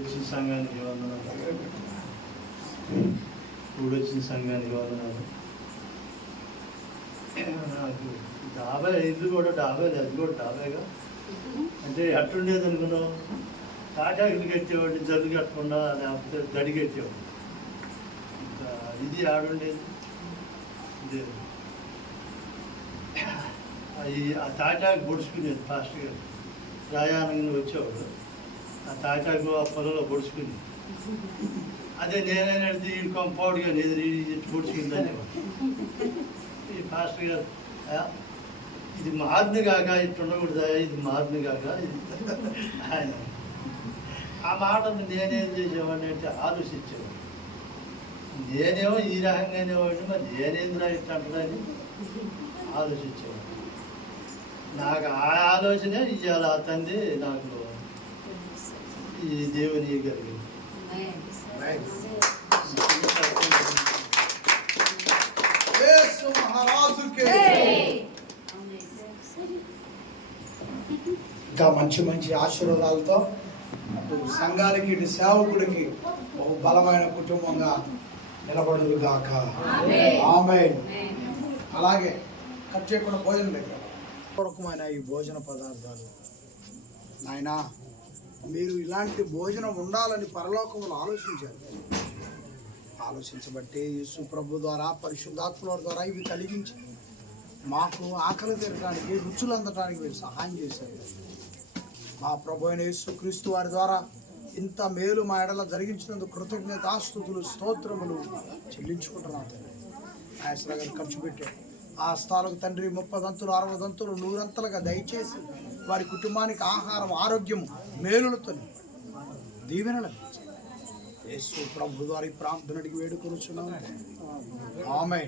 వచ్చిన సంఘానికి వందనాలు వచ్చిన సంఘానికి వందనాలు నాకు డాబా ఇల్లు కూడా డాబా అది కూడా డాబాగా? అంటే అట్లుండేది అనుకున్నావు? తాటా ఇల్లు కట్టేవాడిని జల్లు కట్టకుండా లేకపోతే దడి కట్టేవాడు ఇంకా ఇది ఆడుండేది. ఇదే. అది ఆ తాటాకు పొడుచుకునేది ఫాస్ట్గా. ప్రయాణంగా వచ్చేవాడు. ఆ తాటాకు ఆ పొలంలో పొడుచుకుంది. అదే నేనైనా ఈ కొంపౌడ్గా ఎదురు పొడుచుకుందని. ఈ ఫాస్ట్ గారు ఇది మారుని కాక ఇట్లా ఉండకూడదా ఇది మారుని కాక? ఆయన. ఆ మాటను నేనేం చేసేవాడిని అంటే ఆలోచించేవాడిని. నేనేమో ఈ రకంగానే వాడిని మరి నేనేంద్రా ఇట్లా అంటుందని ఆలోచించేవాడిని. నాకు ఆ ఆలోచనే ఇవాళ ఆ తండ్రి నాకు. ఈ దేవుని ఇంకా మంచి మంచి ఆశీర్వాదాలతో అటు సంఘానికి ఇటు సేవకుడికి ఒక బలమైన కుటుంబంగా నిలబడదు గాక ఆమె అలాగే కట్ చేయకుండా భోజనం దగ్గర ఈ భోజన పదార్థాలు. నాయనా మీరు ఇలాంటి భోజనం ఉండాలని పరలోకంలో ఆలోచించారు. ఆలోచించబట్టి యేసు ప్రభు ద్వారా పరిశుద్ధాత్మల ద్వారా ఇవి కలిగించి మాకు ఆకలి తీరడానికి రుచులు అందడానికి మీరు సహాయం చేశారు. మా ప్రభు అయిన యేసు క్రీస్తు వారి ద్వారా ఇంత మేలు మా ఎడల జరిగించినందుకు కృతజ్ఞతాస్తుతులు స్తోత్రములు చెల్లించుకుంటున్నాం. ఆయన గారు ఖర్చు పెట్టాడు ఆ స్థాలకు తండ్రి ముప్పై దంతులు అరవై దంతులు నూరంతలుగా దయచేసి వారి కుటుంబానికి ఆహారం ఆరోగ్యం మేలులతో దీవెనలు యేసు ప్రభు వారి ఈ ప్రార్థనడికి వేడుకొనుచున్నాం ఆమె